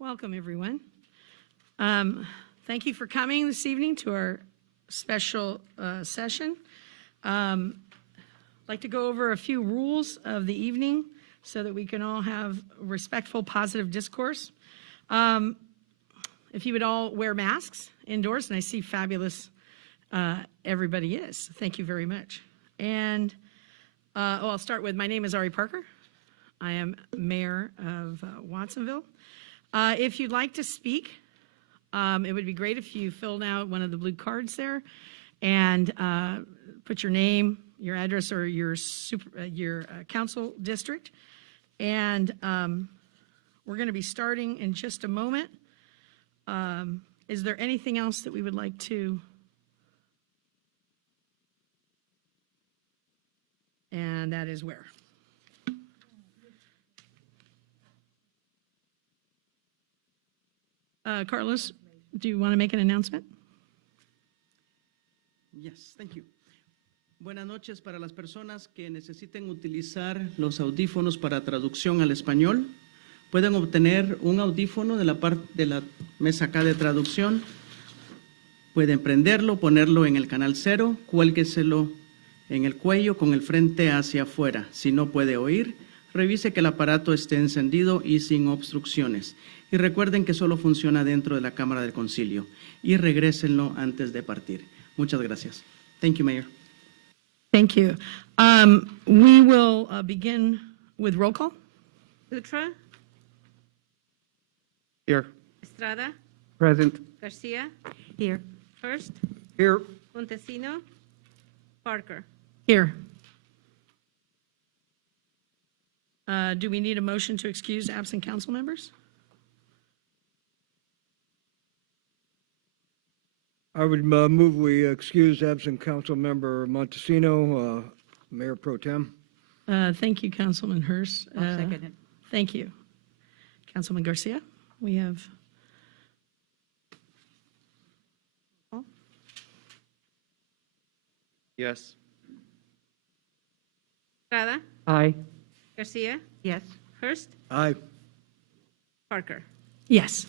Welcome, everyone. Thank you for coming this evening to our special session. I'd like to go over a few rules of the evening so that we can all have respectful, positive discourse. If you would all wear masks indoors, and I see fabulous everybody is. Thank you very much. And I'll start with, my name is Ari Parker. I am mayor of Watsonville. If you'd like to speak, it would be great if you filled out one of the blue cards there and put your name, your address, or your council district. And we're going to be starting in just a moment. Is there anything else that we would like to? And that is where? Carlos, do you want to make an announcement? Yes, thank you. Buenas noches para las personas que necesiten utilizar los audífonos para traducción al español. Pueden obtener un audífono de la parte de la mesa acá de traducción. Pueden prenderlo, ponerlo en el canal 0, cuélgueselo en el cuello con el frente hacia afuera. Si no puede oír, revise que el aparato esté encendido y sin obstrucciones. Y recuerden que solo funciona dentro de la Cámara del Concilio. Y regrésenlo antes de partir. Muchas gracias. Thank you, Mayor. Thank you. We will begin with roll call. Dutra, Here. Estrada, Present. Garcia, Here. Hurst, Here. Montesino, Parker. Here. Do we need a motion to excuse absent council members? I would move we excuse absent council member Montesino, Mayor Pro Tem. Thank you, Councilman Hurst. I'll second it. Thank you. Councilman Garcia, we have. Yes. Estrada, Aye. Garcia, Yes. Hurst, Aye. Parker. Yes.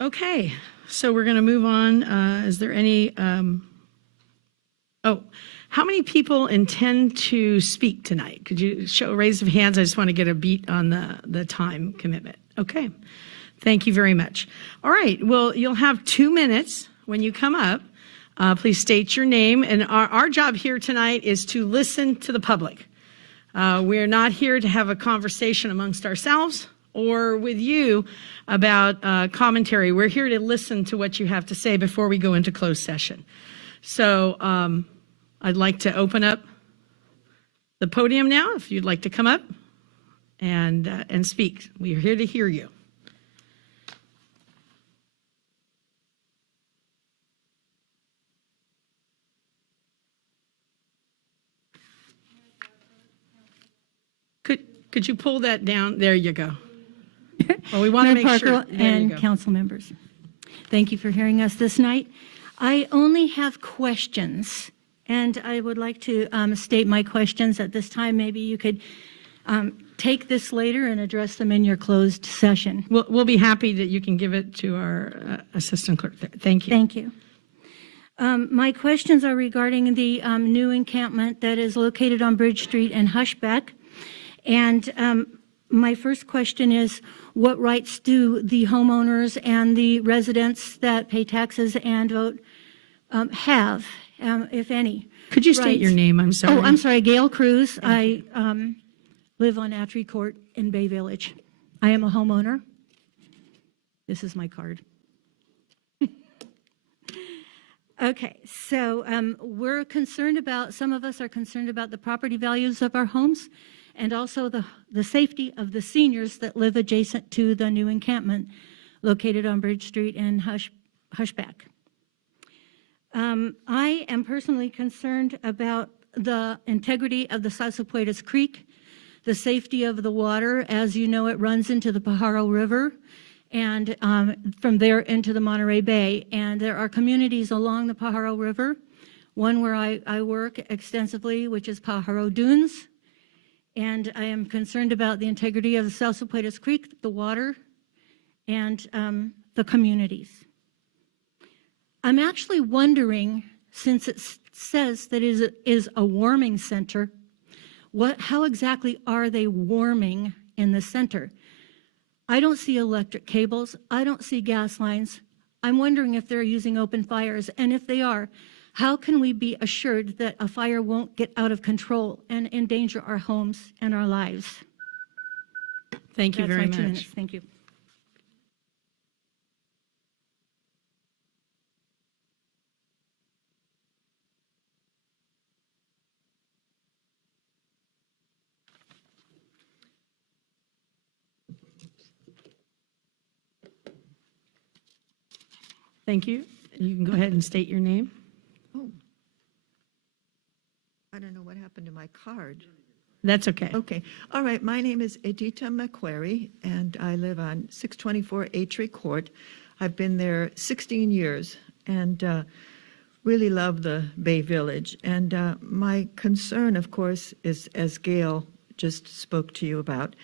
Okay, so we're going to move on. Is there any, how many people intend to speak tonight? Could you raise of hands? I just want to get a beat on the time commitment. Okay, thank you very much. All right, well, you'll have 2 minutes when you come up. Please state your name, and our job here tonight is to listen to the public. We're not here to have a conversation amongst ourselves or with you about commentary. We're here to listen to what you have to say before we go into closed session. So I'd like to open up the podium now, if you'd like to come up and speak. We're here to hear you. Could you pull that down? There you go. Well, we want to make sure. Parker and council members, thank you for hearing us this night. I only have questions, and I would like to state my questions at this time. Maybe you could take this later and address them in your closed session. We'll be happy that you can give it to our assistant clerk. Thank you. Thank you. My questions are regarding the new encampment that is located on Bridge Street and Hushback. And my first question is, what rights do the homeowners and the residents that pay taxes and vote have, if any? Could you state your name? I'm sorry. Oh, I'm sorry, Gail Cruz. I live on Attree Court in Bay Village. I am a homeowner. This is my card. Okay, so we're concerned about, some of us are concerned about the property values of our homes and also the safety of the seniors that live adjacent to the new encampment located on Bridge Street and Hushback. I am personally concerned about the integrity of the Sasapuedas Creek, the safety of the water. As you know, it runs into the Pajaro River and from there into the Monterey Bay. And there are communities along the Pajaro River, one where I work extensively, which is Pajaro Dunes, and I am concerned about the integrity of the South Suepuetas Creek, the water, and the communities. I'm actually wondering, since it says that it is a warming center, how exactly are they warming in the center? I don't see electric cables. I don't see gas lines. I'm wondering if they're using open fires, and if they are, how can we be assured that a fire won't get out of control and endanger our homes and our lives? Thank you That's very my 2 much. minutes. Thank you. Thank you. You can go ahead and state your name. Oh, I don't know what happened to my card. That's okay. Okay, all right, my name is Edita McQuarrie, and I live on 624 Atri Court. I've been there 16 years and really love the Bay Village. And my concern, of course, is, as Gail just spoke to you about,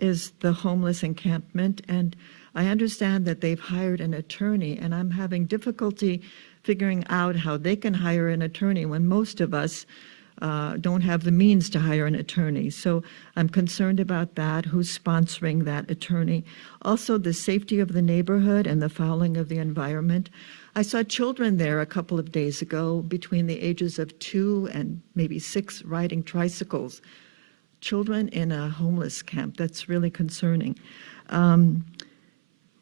is the homeless encampment. And I understand that they've hired an attorney, and I'm having difficulty figuring out how they can hire an attorney when most of us don't have the means to hire an attorney. So I'm concerned about that, who's sponsoring that attorney. Also, the safety of the neighborhood and the fouling of the environment. I saw children there a couple of days ago between the ages of 2 and maybe 6 riding tricycles. Children in a homeless camp. That's really concerning.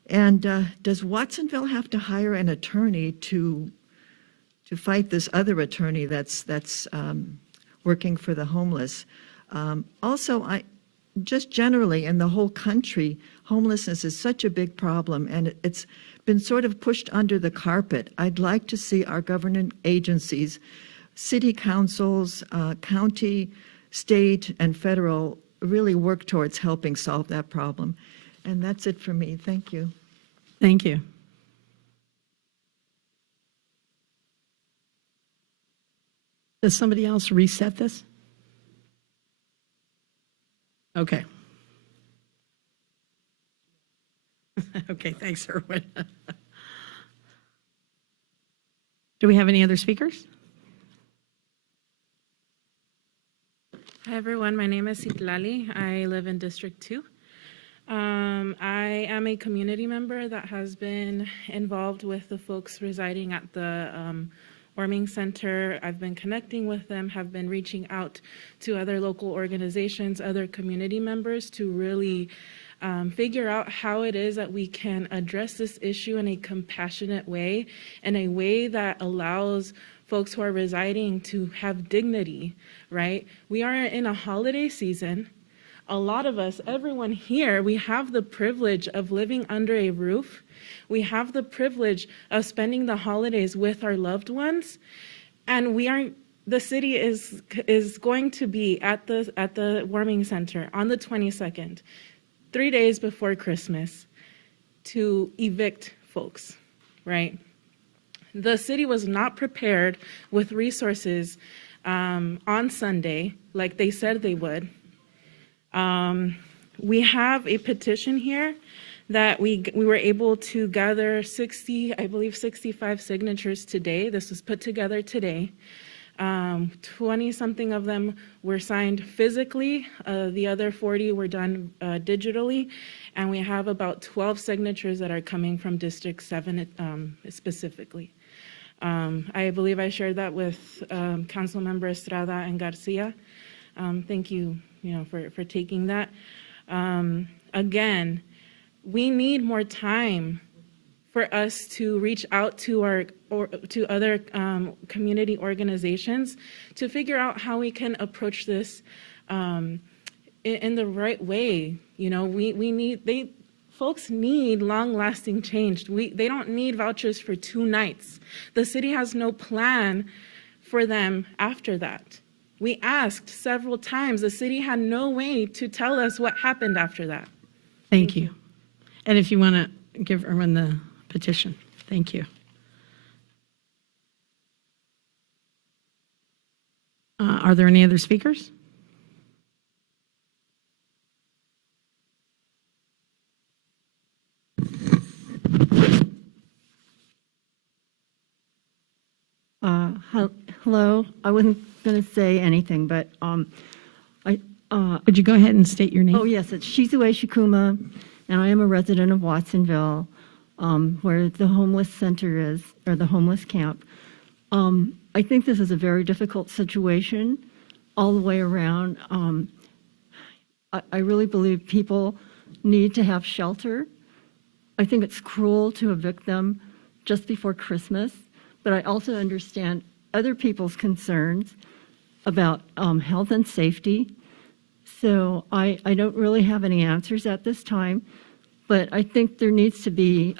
Does Watsonville have to hire an attorney to fight this other attorney that's working for the homeless? Also, just generally in the whole country, homelessness is such a big problem, and it's been sort of pushed under the carpet. I'd like to see our government agencies, city councils, county, state, and federal really work towards helping solve that problem. And that's it for me. Thank you. Thank you. Does somebody else reset this? Okay. Okay, thanks, Erwin. Do we have any other speakers? Hi, everyone. My name is Citlali. I live in District 2. I am a community member that has been involved with the folks residing at the warming center. I've been connecting with them, have been reaching out to other local organizations, other community members to really figure out how it is that we can address this issue in a compassionate way, in a way that allows folks who are residing to have dignity, right? We are in a holiday season. A lot of us, everyone here, we have the privilege of living under a roof. We have the privilege of spending the holidays with our loved ones. And the city is going to be at the warming center on the 22nd, 3 days before Christmas, to evict folks, right? The city was not prepared with resources on Sunday like they said they would. We have a petition here that we were able to gather 65 signatures today. This was put together today. 20-something of them were signed physically. The other 40 were done digitally. And we have about 12 signatures that are coming from District 7 specifically. I believe I shared that with Councilmember Estrada and Garcia. Thank you, for taking that. Again, we need more time for us to reach out to to other community organizations to figure out how we can approach this in the right way. Folks need long-lasting change. They don't need vouchers for 2 nights. The city has no plan for them after that. We asked several times. The city had no way to tell us what happened after that. Thank you. And if you want to give Erwin the petition. Thank you. Are there any other speakers? Hello. I wasn't going to say anything, but Could you go ahead and state your name? oh yes, it's Shizue Shikuma, and I am a resident of Watsonville, where the homeless center is, or the homeless camp. I think this is a very difficult situation all the way around. I really believe people need to have shelter. I think it's cruel to evict them just before Christmas, but I also understand other people's concerns about health and safety. So I don't really have any answers at this time, but I think there needs to be,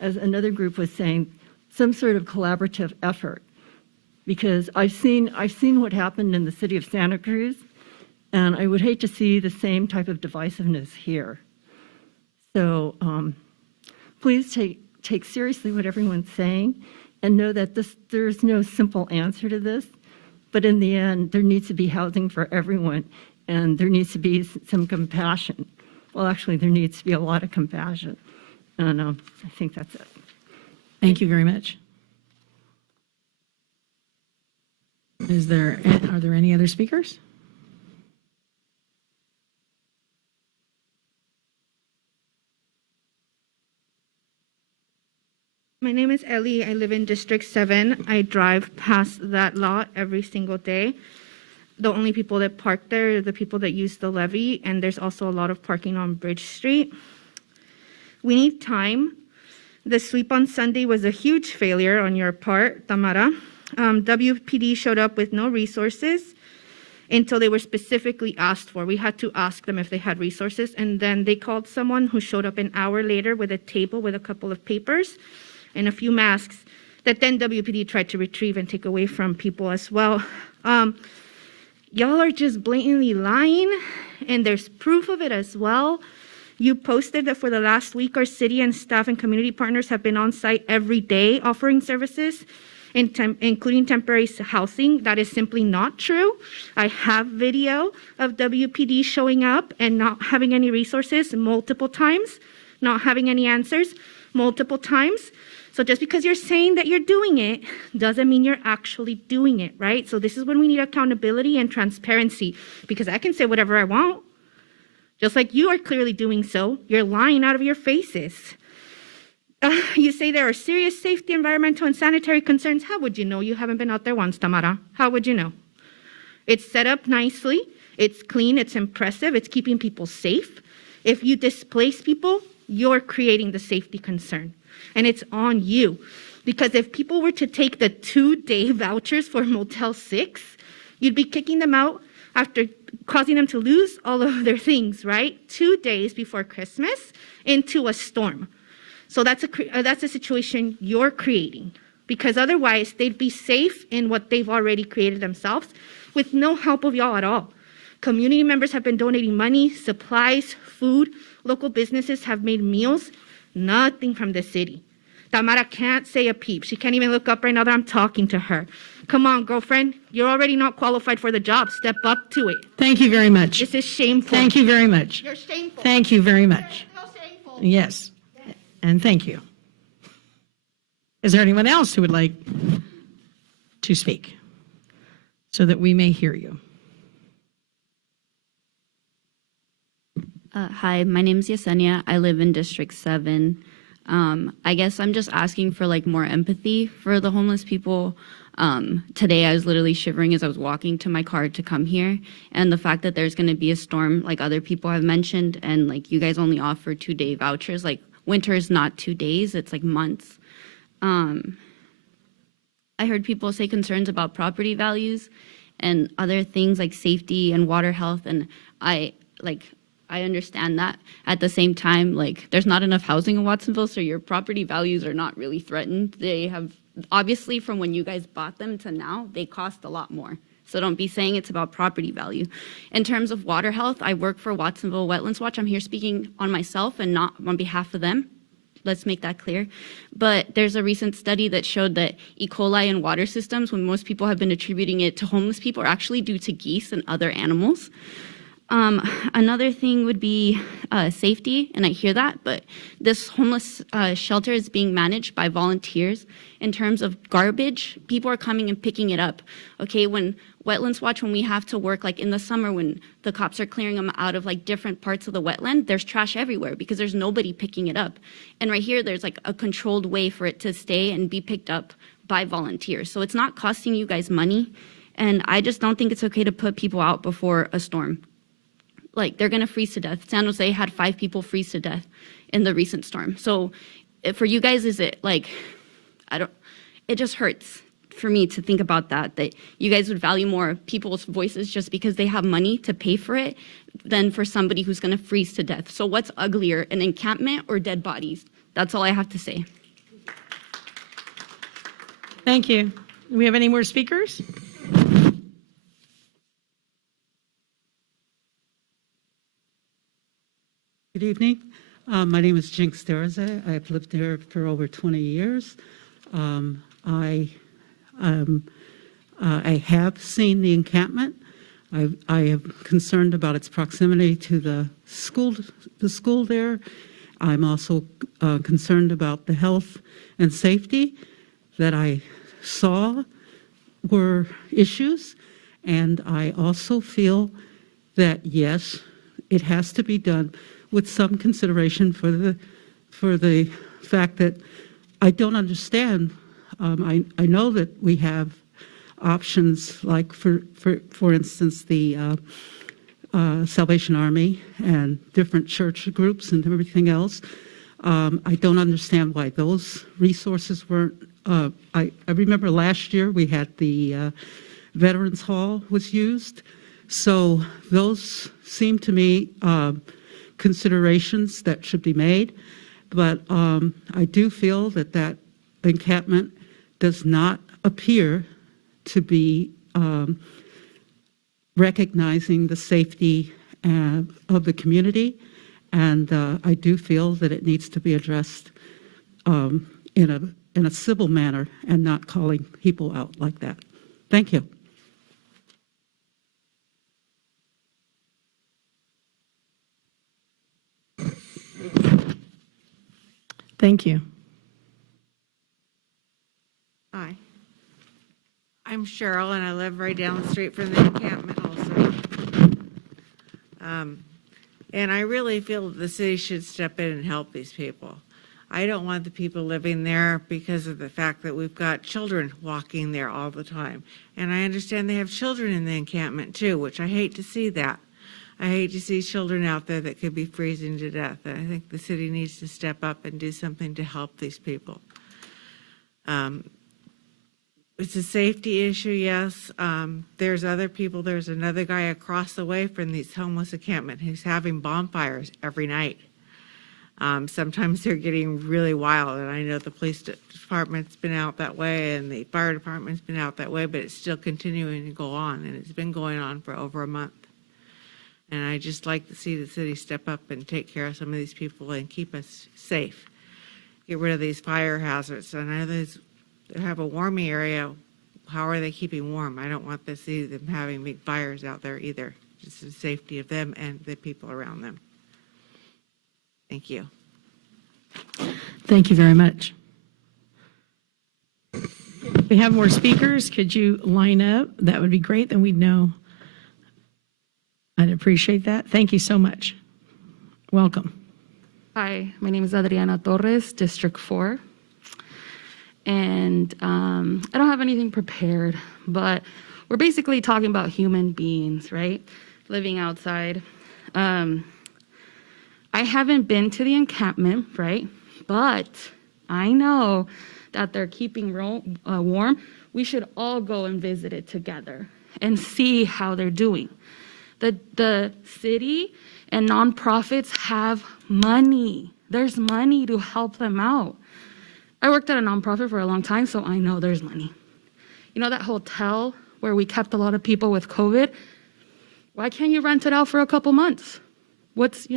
as another group was saying, some sort of collaborative effort, because I've seen what happened in the city of Santa Cruz, and I would hate to see the same type of divisiveness here. So please take seriously what everyone's saying, and know that there's no simple answer to this, but in the end, there needs to be housing for everyone, and there needs to be some compassion. Well, actually, there needs to be a lot of compassion, and I think that's it. Thank you very much. Are there any other speakers? My name is Ellie. I live in District 7. I drive past that lot every single day. The only people that park there are the people that use the levee, and there's also a lot of parking on Bridge Street. We need time. The sweep on Sunday was a huge failure on your part, Tamara. WPD showed up with no resources until they were specifically asked for. We had to ask them if they had resources, and then they called someone who showed up an hour later with a table with a couple of papers and a few masks that then WPD tried to retrieve and take away from people as well. Y'all are just blatantly lying, and there's proof of it as well. You posted that for the last week, our city and staff and community partners have been on site every day offering services, including temporary housing. That is simply not true. I have video of WPD showing up and not having any resources multiple times, not having any answers multiple times. So just because you're saying that you're doing it doesn't mean you're actually doing it, right? So this is when we need accountability and transparency, because I can say whatever I want, just like you are clearly doing so. You're lying out of your faces. You say there are serious safety, environmental, and sanitary concerns. How would you know? You haven't been out there once, Tamara. How would you know? It's set up nicely. It's clean. It's impressive. It's keeping people safe. If you displace people, you're creating the safety concern. And it's on you. Because if people were to take the 2-day vouchers for Motel 6, you'd be kicking them out after causing them to lose all of their things, right? 2 days before Christmas into a storm. So that's a situation you're creating, because otherwise they'd be safe in what they've already created themselves with no help of y'all at all. Community members have been donating money, supplies, food. Local businesses have made meals. Nothing from the city. Tamara can't say a peep. She can't even look up right now that I'm talking to her. Come on, girlfriend. You're already not qualified for the job. Step up to it. Thank you very much. This is shameful. Thank you very much. You're shameful. Thank you very much. You're shameful. Yes, and thank you. Is there anyone else who would like to speak so that we may hear you? Hi, my name is Yesenia. I live in District 7. I guess I'm just asking for more empathy for the homeless people. Today I was literally shivering as I was walking to my car to come here, and the fact that there's going to be a storm like other people have mentioned, and you guys only offer 2-day vouchers. Winter is not 2 days, it's months. I heard people say concerns about property values and other things like safety and water health, and I understand that. At the same time, there's not enough housing in Watsonville, so your property values are not really threatened. They have, obviously, from when you guys bought them to now, they cost a lot more. So don't be saying it's about property value. In terms of water health, I work for Watsonville Wetlands Watch. I'm here speaking on myself and not on behalf of them. Let's make that clear. But there's a recent study that showed that E. coli in water systems, when most people have been attributing it to homeless people, are actually due to geese and other animals. Another thing would be safety, and I hear that, but this homeless shelter is being managed by volunteers. In terms of garbage, people are coming and picking it up. Okay, when Wetlands Watch, when we have to work, like in the summer when the cops are clearing them out of like different parts of the wetland, there's trash everywhere because there's nobody picking it up. And right here, there's like a controlled way for it to stay and be picked up by volunteers. So it's not costing you guys money. And I just don't think it's okay to put people out before a storm. Like, they're going to freeze to death. San Jose had 5 people freeze to death in the recent storm. So for you guys, is it like, it just hurts for me to think about that you guys would value more people's voices just because they have money to pay for it than for somebody who's going to freeze to death. So what's uglier, an encampment or dead bodies? That's all I have to say. Thank you. Do we have any more speakers? Good evening. My name is Jinx Derza. I've lived there for over 20 years. I have seen the encampment. I am concerned about its proximity to the school there. I'm also concerned about the health and safety that I saw were issues. And I also feel that, yes, it has to be done with some consideration for the fact that I don't understand. I know that we have options like, for instance, the Salvation Army and different church groups and everything else. I don't understand why those resources weren't. I remember last year we had the Veterans Hall was used. So those seem to me considerations that should be made. But I do feel that that encampment does not appear to be recognizing the safety of the community. And I do feel that it needs to be addressed in a civil manner and not calling people out like that. Thank you. Thank you. Hi. I'm Cheryl, and I live right down the street from the encampment also. And I really feel that the city should step in and help these people. I don't want the people living there because of the fact that we've got children walking there all the time. And I understand they have children in the encampment too, which I hate to see that. I hate to see children out there that could be freezing to death. And I think the city needs to step up and do something to help these people. It's a safety issue, yes. There's other people. There's another guy across the way from these homeless encampment who's having bonfires every night. Sometimes they're getting really wild, and I know the police department's been out that way and the fire department's been out that way, but it's still continuing to go on, and it's been going on for over a month. And I just like to see the city step up and take care of some of these people and keep us safe. Get rid of these fire hazards. And I know they have a warming area. How are they keeping warm? I don't want to see them having big fires out there either. Just the safety of them and the people around them. Thank you. Thank you very much. We have more speakers. Could you line up? That would be great. Then we'd know. I'd appreciate that. Thank you so much. Welcome. Hi, my name is Adriana Torres, District 4. And I don't have anything prepared, but we're basically talking about human beings, right? Living outside. I haven't been to the encampment, right? But I know that they're keeping warm. We should all go and visit it together and see how they're doing. The city and nonprofits have money. There's money to help them out. I worked at a nonprofit for a long time, so I know there's money. You know that hotel where we kept a lot of people with COVID? Why can't you rent it out for a couple months? What's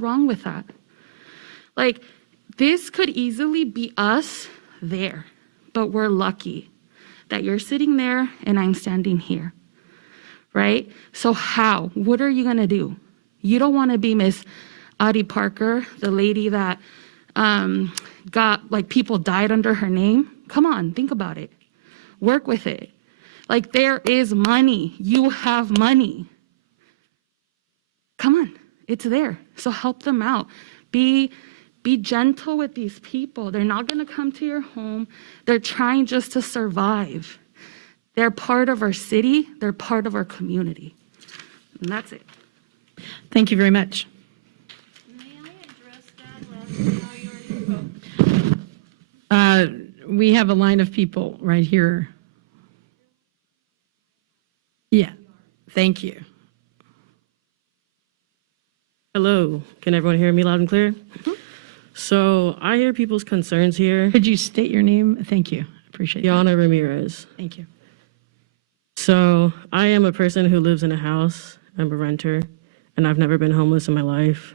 wrong with that? Like, this could easily be us there, but we're lucky that you're sitting there and I'm standing here. right? So how? What are you going to do? You don't want to be Miss Audie Parker, the lady that got, like, people died under her name. Come on, think about it. Work with it. Like, there is money. You have money. Come on, it's there. So help them out. Be gentle with these people. They're not going to come to your home. They're trying just to survive. They're part of our city. They're part of our community. And that's it. Thank you very much. May I address that last? We have a line of people right here. Yeah, thank you. Hello, can everyone hear me loud and clear? So I hear people's concerns here. Could you state your name? Thank you. Appreciate it. Yana Ramirez. Thank you. So I am a person who lives in a house. I'm a renter, and I've never been homeless in my life.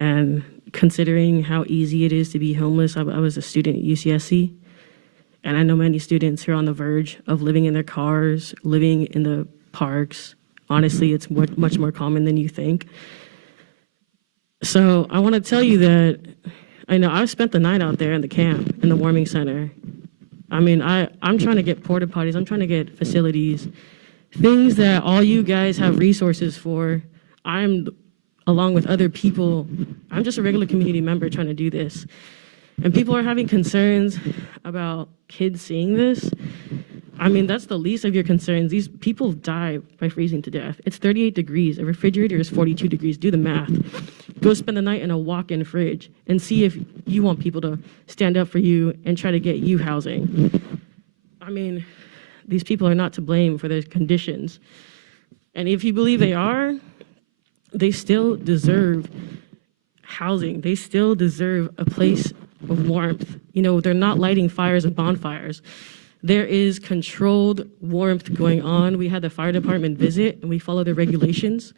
And considering how easy it is to be homeless, I was a student at UCSC, and I know many students who are on the verge of living in their cars, living in the parks. Honestly, it's much more common than you think. So I want to tell you that I know I've spent the night out there in the camp, in the warming center. I mean, I'm trying to get porta potties. I'm trying to get facilities, things that all you guys have resources for. I'm, along with other people, I'm just a regular community member trying to do this. And people are having concerns about kids seeing this. I mean, that's the least of your concerns. These people die by freezing to death. It's 38 degrees. A refrigerator is 42 degrees. Do the math. Go spend the night in a walk-in fridge and see if you want people to stand up for you and try to get you housing. I mean, these people are not to blame for their conditions. And if you believe they are, they still deserve housing. They still deserve a place of warmth. You know, they're not lighting fires and bonfires. There is controlled warmth going on. We had the fire department visit and we follow the regulations,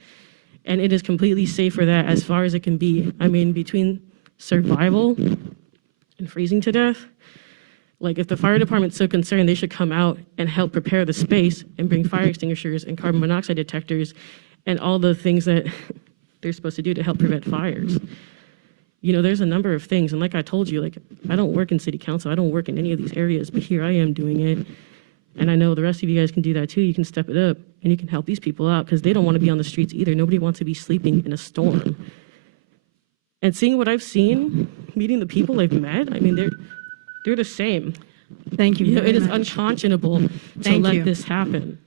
and it is completely safe for that as far as it can be. I mean, between survival and freezing to death, like if the fire department's so concerned, they should come out and help prepare the space and bring fire extinguishers and carbon monoxide detectors and all the things that they're supposed to do to help prevent fires. You know, there's a number of things, and like I told you, like, I don't work in city council, I don't work in any of these areas, but here I am doing it, and I know the rest of you guys can do that too. You can step it up, and you can help these people out, because they don't want to be on the streets either. Nobody wants to be sleeping in a storm. And seeing what I've seen, meeting the people I've met, I mean, they're the same. Thank you. You know, very it is much. unconscionable to Thank let you. this happen.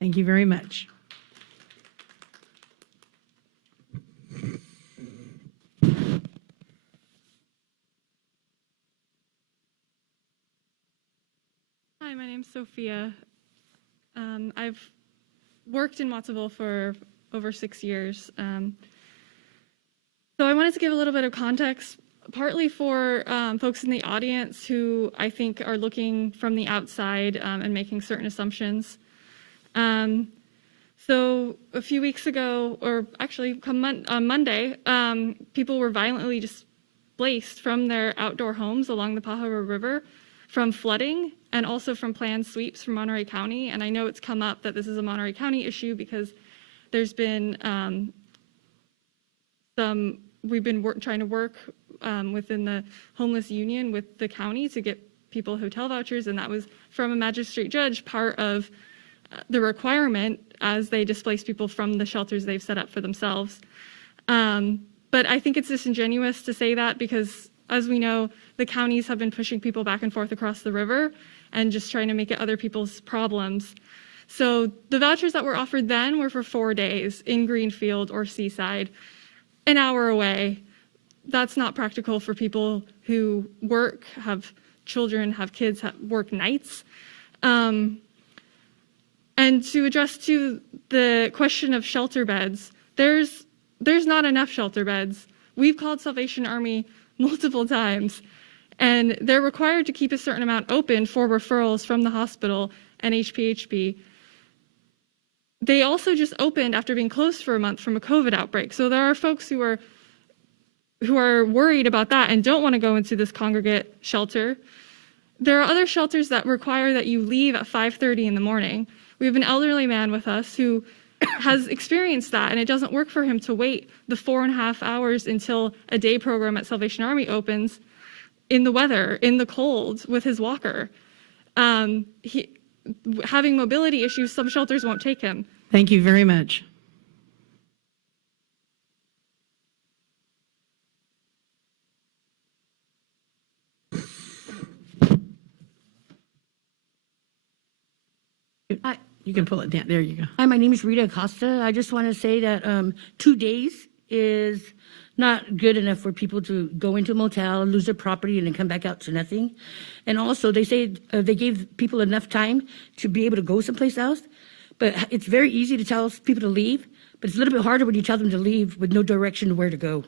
Thank you very much. Hi, my name's Sophia. I've worked in Watsonville for over 6 years. So I wanted to give a little bit of context, partly for folks in the audience who I think are looking from the outside and making certain assumptions. So a few weeks ago, or actually on Monday, people were violently displaced from their outdoor homes along the Pajaro River from flooding and also from planned sweeps from Monterey County. And I know it's come up that this is a Monterey County issue because there's been we've been trying to work within the homeless union with the county to get people hotel vouchers, and that was from a magistrate judge, part of the requirement as they displace people from the shelters they've set up for themselves. But I think it's disingenuous to say that because, as we know, the counties have been pushing people back and forth across the river and just trying to make it other people's problems. So the vouchers that were offered then were for 4 days in Greenfield or Seaside, an hour away. That's not practical for people who work, have children, have kids, work nights. And to address to the question of shelter beds, there's not enough shelter beds. We've called Salvation Army multiple times, and they're required to keep a certain amount open for referrals from the hospital and HPHP. They also just opened after being closed for a month from a COVID outbreak. So there are folks who are worried about that and don't want to go into this congregate shelter. There are other shelters that require that you leave at 5:30 in the morning. We have an elderly man with us who has experienced that, and it doesn't work for him to wait the 4.5 hours until a day program at Salvation Army opens in the weather, in the cold, with his walker. Having mobility issues, some shelters won't take him. Thank you very much. Hi. You can pull it down. There you go. Hi, my name is Rita Acosta. I just want to say that 2 days is not good enough for people to go into a motel, lose their property, and then come back out to nothing. And also, they say they gave people enough time to be able to go someplace else. But it's very easy to tell people to leave, but it's a little bit harder when you tell them to leave with no direction to where to go.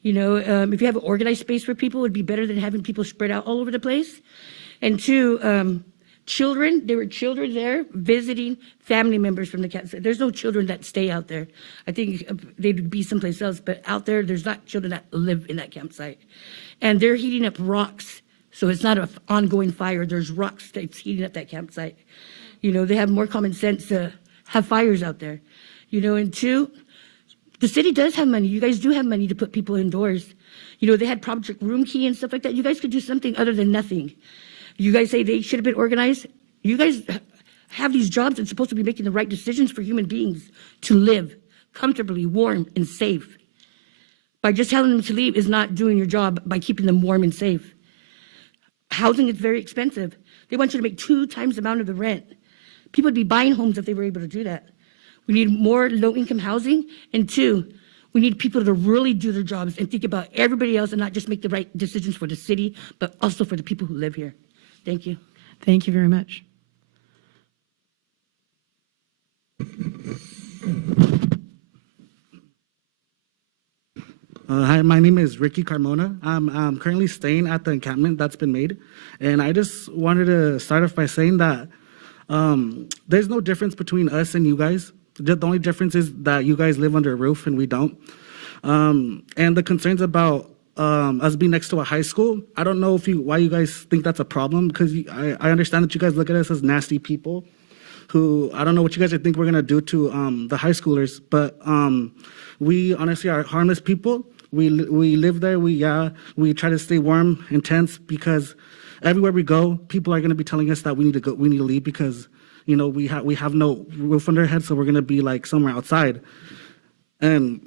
You know, if you have an organized space for people, it would be better than having people spread out all over the place. And two, children, there were children there visiting family members from the campsite. There's no children that stay out there. I think they'd be someplace else, but out there, there's not children that live in that campsite. And they're heating up rocks, so it's not an ongoing fire. There's rocks that's heating up that campsite. You know, they have more common sense to have fires out there. You know, and two, the city does have money. You guys do have money to put people indoors. You know, they had Project Room Key and stuff like that. You guys could do something other than nothing. You guys say they should have been organized. You guys have these jobs and supposed to be making the right decisions for human beings to live comfortably, warm, and safe. By just telling them to leave is not doing your job by keeping them warm and safe. Housing is very expensive. They want you to make 2 times the amount of the rent. People would be buying homes if they were able to do that. We need more low-income housing. And 2, we need people to really do their jobs and think about everybody else and not just make the right decisions for the city, but also for the people who live here. Thank you. Thank you very much. Hi, my name is Ricky Carmona. I'm currently staying at the encampment that's been made. And I just wanted to start off by saying that there's no difference between us and you guys. The only difference is that you guys live under a roof and we don't. And the concerns about us being next to a high school, I don't know why you guys think that's a problem, because I understand that you guys look at us as nasty people who, I don't know what you guys think we're going to do to the high schoolers, but we honestly are harmless people. We live there. We try to stay warm and tense because everywhere we go, people are going to be telling us that we need to go, we need to leave because, you know, we have no roof under our head, so we're going to be like somewhere outside. And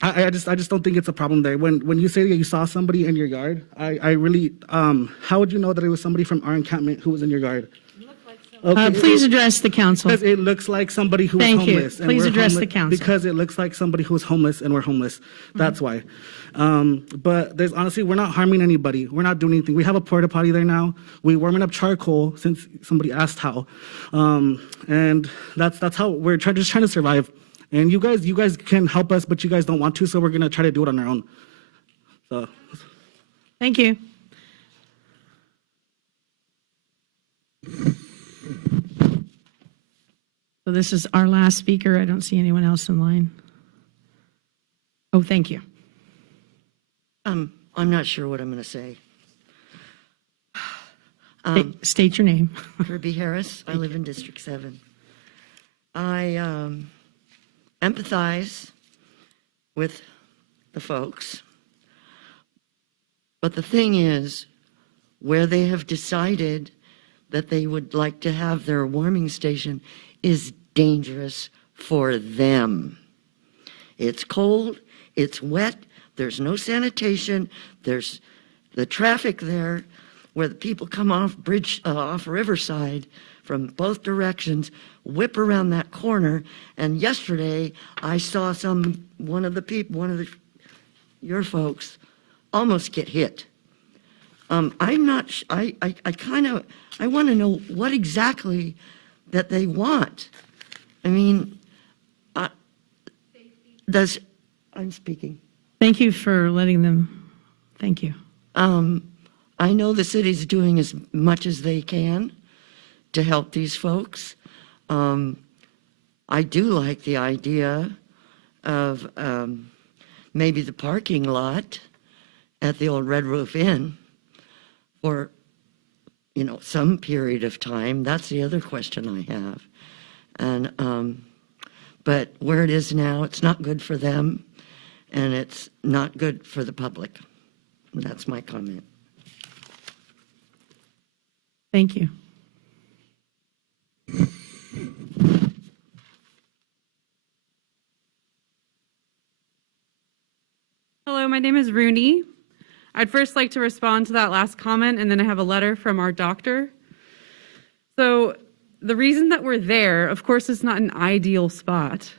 I just don't think it's a problem there. When you say that you saw somebody in your yard, I really, how would you know that it was somebody from our encampment who was in your yard? Okay. Please address the council. Because it looks like somebody who was Thank you. homeless. Please address the council. Because it looks like somebody who was homeless and we're homeless. That's why. But there's honestly, we're not harming anybody. We're not doing anything. We have a porta potty there now. We're warming up charcoal since somebody asked how. And that's how we're just trying to survive. And you guys can help us, but you guys don't want to, so we're going to try to do it on our own. So. Thank you. So this is our last speaker. I don't see anyone else in line. Oh, thank you. I'm not sure what I'm going to say. State your name. Kirby Harris. I live in District 7. I empathize with the folks. But the thing is, where they have decided that they would like to have their warming station is dangerous for them. It's cold, it's wet, there's no sanitation, there's the traffic there where the people come off Riverside from both directions, whip around that corner, and yesterday I saw one of your folks almost get hit. I'm not, I want to know what exactly that they want. I mean, I'm speaking. Thank you for letting them, thank you. I know the city's doing as much as they can to help these folks. I do like the idea of maybe the parking lot at the old Red Roof Inn for some period of time. That's the other question I have. And, but where it is now, it's not good for them, and it's not good for the public. That's my comment. Thank you. Hello, my name is Rooney. I'd first like to respond to that last comment, and then I have a letter from our doctor. So the reason that we're there, of course, it's not an ideal spot.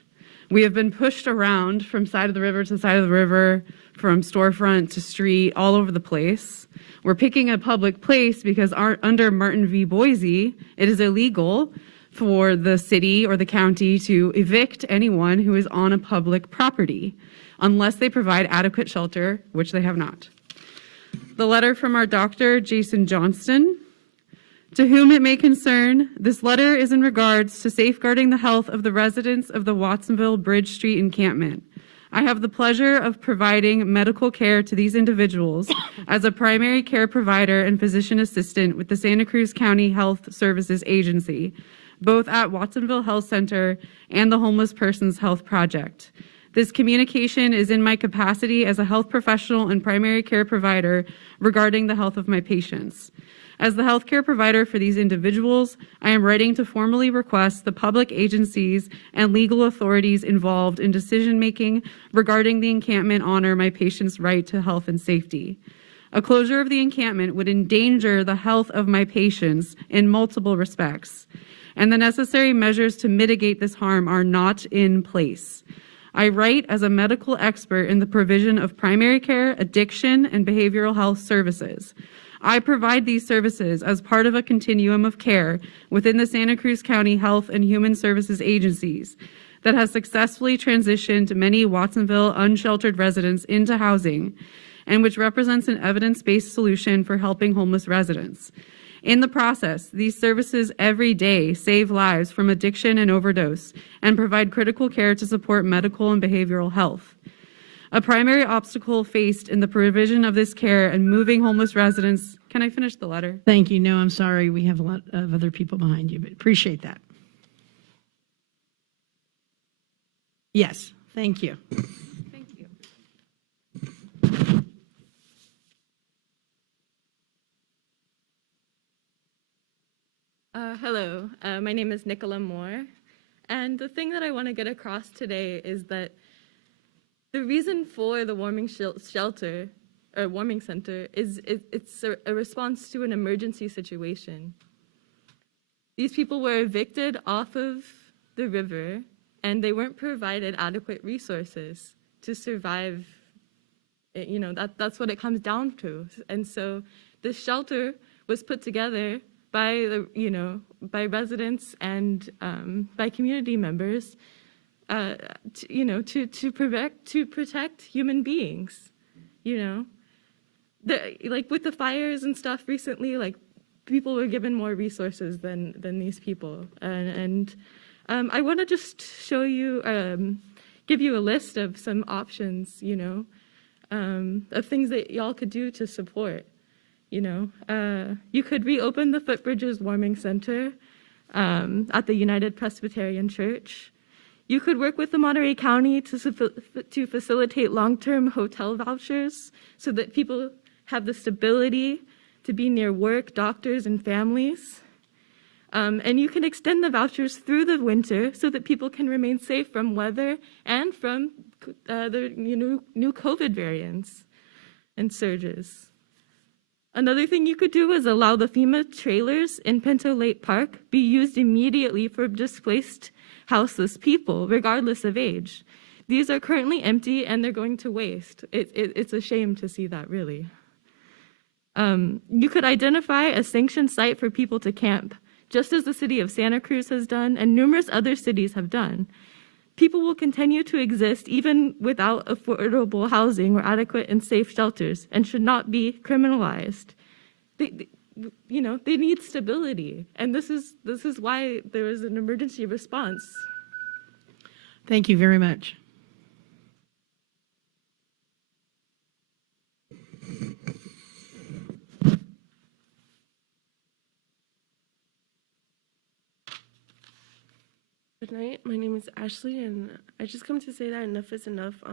We have been pushed around from side of the river to side of the river, from storefront to street, all over the place. We're picking a public place because under Martin v. Boise, it is illegal for the city or the county to evict anyone who is on a public property, unless they provide adequate shelter, which they have not. The letter from our doctor, Jason Johnston. To whom it may concern, this letter is in regards to safeguarding the health of the residents of the Watsonville Bridge Street encampment. I have the pleasure of providing medical care to these individuals as a primary care provider and physician assistant with the Santa Cruz County Health Services Agency, both at Watsonville Health Center and the Homeless Persons Health Project. This communication is in my capacity as a health professional and primary care provider regarding the health of my patients. As the healthcare provider for these individuals, I am writing to formally request the public agencies and legal authorities involved in decision-making regarding the encampment honor my patients' right to health and safety. A closure of the encampment would endanger the health of my patients in multiple respects, and the necessary measures to mitigate this harm are not in place. I write as a medical expert in the provision of primary care, addiction, and behavioral health services. I provide these services as part of a continuum of care within the Santa Cruz County Health and Human Services agencies that has successfully transitioned many Watsonville unsheltered residents into housing, and which represents an evidence-based solution for helping homeless residents. In the process, these services every day save lives from addiction and overdose and provide critical care to support medical and behavioral health. A primary obstacle faced in the provision of this care and moving homeless residents. Can I finish the letter? Thank you. No, I'm sorry. We have a lot of other people behind you, but appreciate that. Yes, thank you. Thank you. Hello, my name is Nicola Moore, and the thing that I want to get across today is that the reason for the warming shelter or warming center is it's a response to an emergency situation. These people were evicted off of the river, and they weren't provided adequate resources to survive. That's what it comes down to. And so this shelter was put together by by residents and by community members, to protect human beings. Like with the fires and stuff recently, like people were given more resources than these people, and I want to just show you, give you a list of some options, of things that y'all could do to support. You could reopen the Footbridges Warming Center at the United Presbyterian Church. You could work with the Monterey County to facilitate long-term hotel vouchers so that people have the stability to be near work, doctors, and families. And you can extend the vouchers through the winter so that people can remain safe from weather and from the new COVID variants and surges. Another thing you could do is allow the FEMA trailers in Pinto Lake Park be used immediately for displaced houseless people, regardless of age. These are currently empty and they're going to waste. It's a shame to see that, really. You could identify a sanctioned site for people to camp, just as the city of Santa Cruz has done and numerous other cities have done. People will continue to exist even without affordable housing or adequate and safe shelters and should not be criminalized. They need stability, and this is why there is an emergency response. Thank you very much. Good night. My name is Ashley, and I just come to say that enough is enough.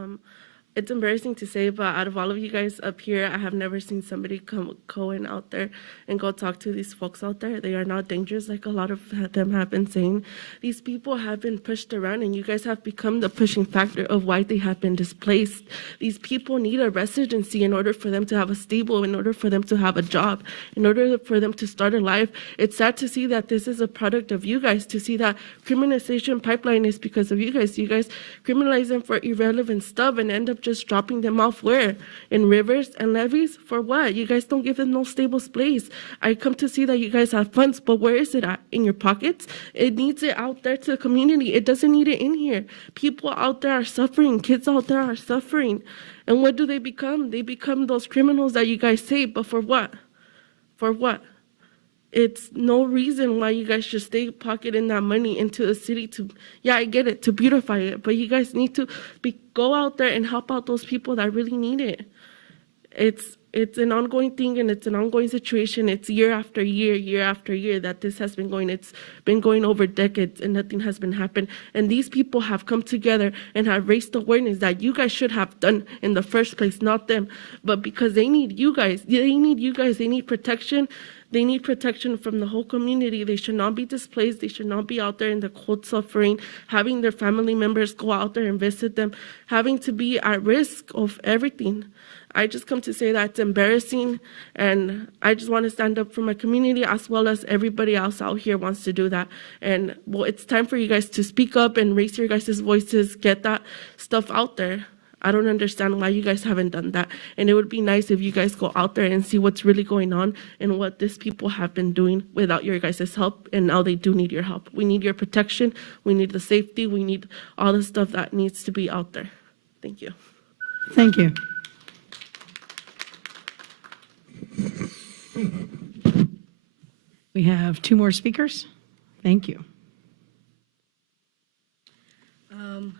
It's embarrassing to say, but out of all of you guys up here, I have never seen somebody go in out there and go talk to these folks out there. They are not dangerous, like a lot of them have been saying. These people have been pushed around, and you guys have become the pushing factor of why they have been displaced. These people need a residency in order for them to have a stable, in order for them to have a job, in order for them to start a life. It's sad to see that this is a product of you guys, to see that criminalization pipeline is because of you guys. You guys criminalize them for irrelevant stuff and end up just dropping them off where? In rivers and levees? For what? You guys don't give them no stable place. I come to see that you guys have funds, but where is it at? In your pockets? It needs it out there to the community. It doesn't need it in here. People out there are suffering. Kids out there are suffering. And what do they become? They become those criminals that you guys say, but for what? For what? It's no reason why you guys should stay pocketing that money into the city to, yeah, I get it, to beautify it, but you guys need to go out there and help out those people that really need it. It's an ongoing thing, and it's an ongoing situation. It's year after year that this has been going. It's been going over decades, and nothing has been happening. And these people have come together and have raised awareness that you guys should have done in the first place, not them. But because they need you guys, they need protection. They need protection from the whole community. They should not be displaced. They should not be out there in the cold suffering, having their family members go out there and visit them, having to be at risk of everything. I just come to say that it's embarrassing, and I just want to stand up for my community as well as everybody else out here wants to do that. And well, it's time for you guys to speak up and raise your guys' voices, get that stuff out there. I don't understand why you guys haven't done that. And it would be nice if you guys go out there and see what's really going on and what these people have been doing without your guys' help. And now they do need your help. We need your protection. We need the safety. We need all the stuff that needs to be out there. Thank you. Thank you. We have 2 more speakers. Thank you.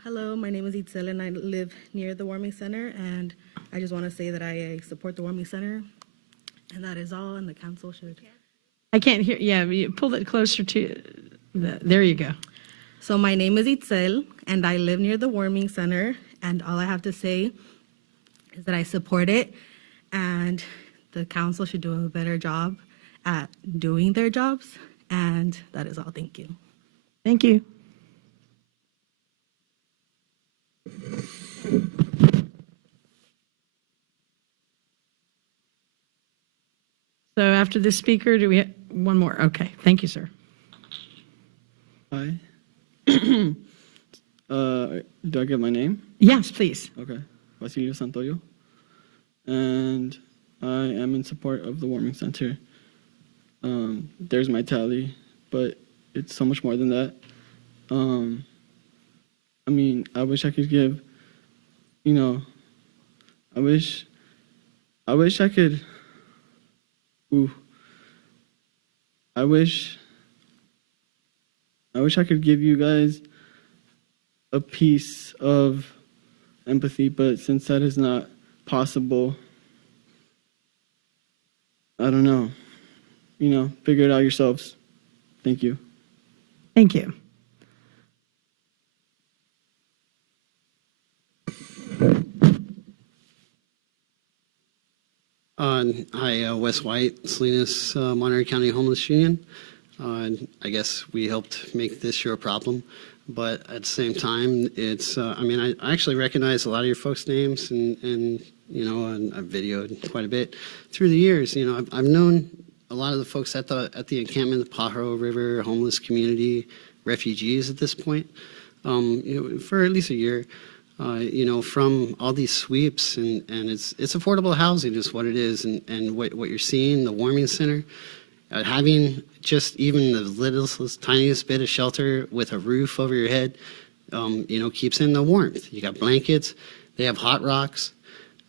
Hello, my name is Itzel, and I live near the Warming Center, and I just want to say that I support the Warming Center, and that is all, and the council should. I can't hear. Yeah, you pull it closer to there you go. So my name is Itzel, and I live near the Warming Center, and all I have to say is that I support it, and the council should do a better job at doing their jobs, and that is all. Thank you. Thank you. So after this speaker, do we have one more? Okay, thank you, sir. Hi. Do I get my name? Yes, please. Okay. Basilio Santoyo. And I am in support of the Warming Center. There's my tally, but it's so much more than that. I mean, I wish I could give, I wish I could, I wish I could give you guys a piece of empathy, but since that is not possible, I don't know. Figure it out yourselves. Thank you. Thank you. Hi, Wes White, Salinas, Monterey County Homeless Union. I guess we helped make this your problem, but at the same time, it's, I actually recognize a lot of your folks' names and I've videoed quite a bit through the years. I've known a lot of the folks at the encampment, the Pajaro River homeless community, refugees at this point, for at least a year. From all these sweeps, and it's affordable housing is what it is, and what you're seeing, the warming center, having just even the littlest, tiniest bit of shelter with a roof over your head, keeps in the warmth. You got blankets, they have hot rocks.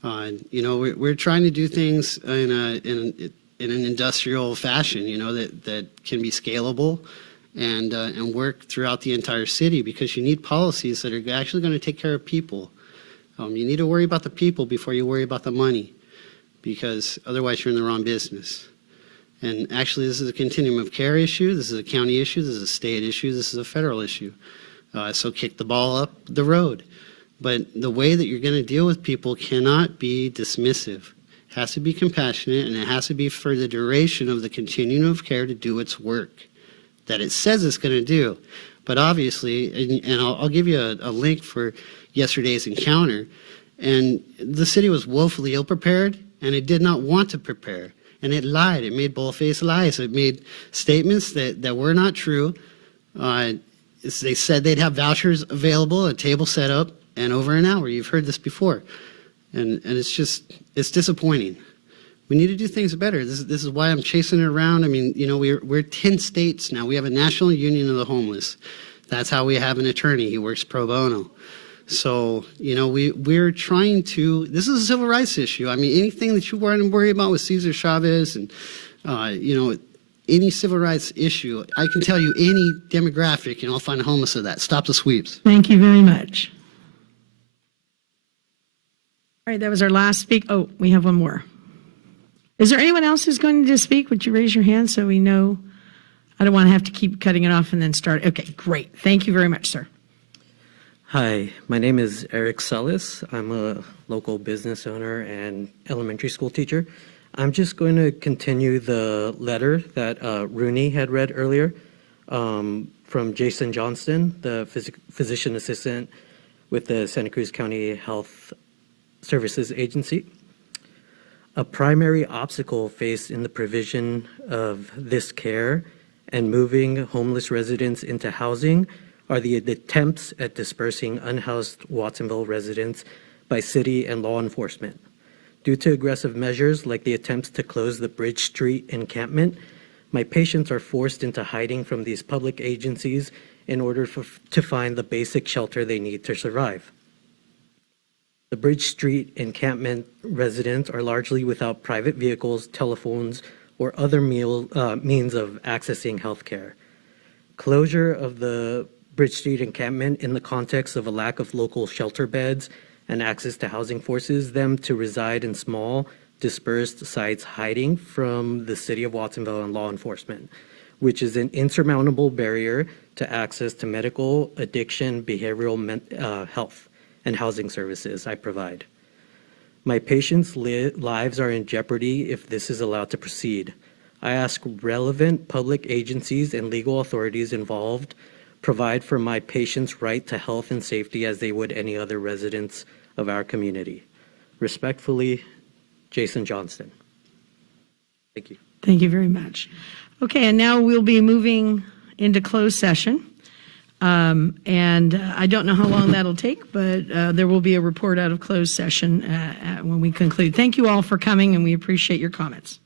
We're trying to do things in an industrial fashion, that can be scalable. And work throughout the entire city, because you need policies that are actually going to take care of people. You need to worry about the people before you worry about the money, because otherwise you're in the wrong business. And actually, this is a continuum of care issue. This is a county issue. This is a state issue. This is a federal issue. So kick the ball up the road. But the way that you're going to deal with people cannot be dismissive. It has to be compassionate, and it has to be for the duration of the continuum of care to do its work that it says it's going to do. But obviously, and I'll give you a link for yesterday's encounter, and the city was woefully ill-prepared, and it did not want to prepare. And it lied. It made bull-faced lies. It made statements that were not true. They said they'd have vouchers available, a table set up, and over an hour. You've heard this before. And it's disappointing. We need to do things better. This is why I'm chasing it around. I mean, we're 10 states now. We have a national union of the homeless. That's how we have an attorney. He works pro bono. So, we're trying to, this is a civil rights issue. I mean, anything that you want to worry about with Cesar Chavez and, any civil rights issue, I can tell you any demographic, and I'll find a homeless of that. Stop the sweeps. Thank you very much. All right, that was our last speak. Oh, we have one more. Is there anyone else who's going to speak? Would you raise your hand so we know? I don't want to have to keep cutting it off and then start. Okay, great. Thank you very much, sir. Hi, my name is Eric Salas. I'm a local business owner and elementary school teacher. I'm just going to continue the letter that Rooney had read earlier from Jason Johnston, the physician assistant with the Santa Cruz County Health Services Agency. A primary obstacle faced in the provision of this care and moving homeless residents into housing are the attempts at dispersing unhoused Watsonville residents by city and law enforcement. Due to aggressive measures like the attempts to close the Bridge Street encampment, my patients are forced into hiding from these public agencies in order to find the basic shelter they need to survive. The Bridge Street encampment residents are largely without private vehicles, telephones, or other means of accessing health care. Closure of the Bridge Street encampment in the context of a lack of local shelter beds and access to housing forces them to reside in small, dispersed sites hiding from the City of Watsonville and law enforcement, which is an insurmountable barrier to access to medical, addiction, behavioral health, and housing services I provide. My patients' lives are in jeopardy if this is allowed to proceed. I ask relevant public agencies and legal authorities involved provide for my patients' right to health and safety as they would any other residents of our community. Respectfully, Jason Johnston. Thank you. Thank you very much. Okay, and now we'll be moving into closed session. And I don't know how long that'll take, but there will be a report out of closed session when we conclude. Thank you all for coming, and we appreciate your comments.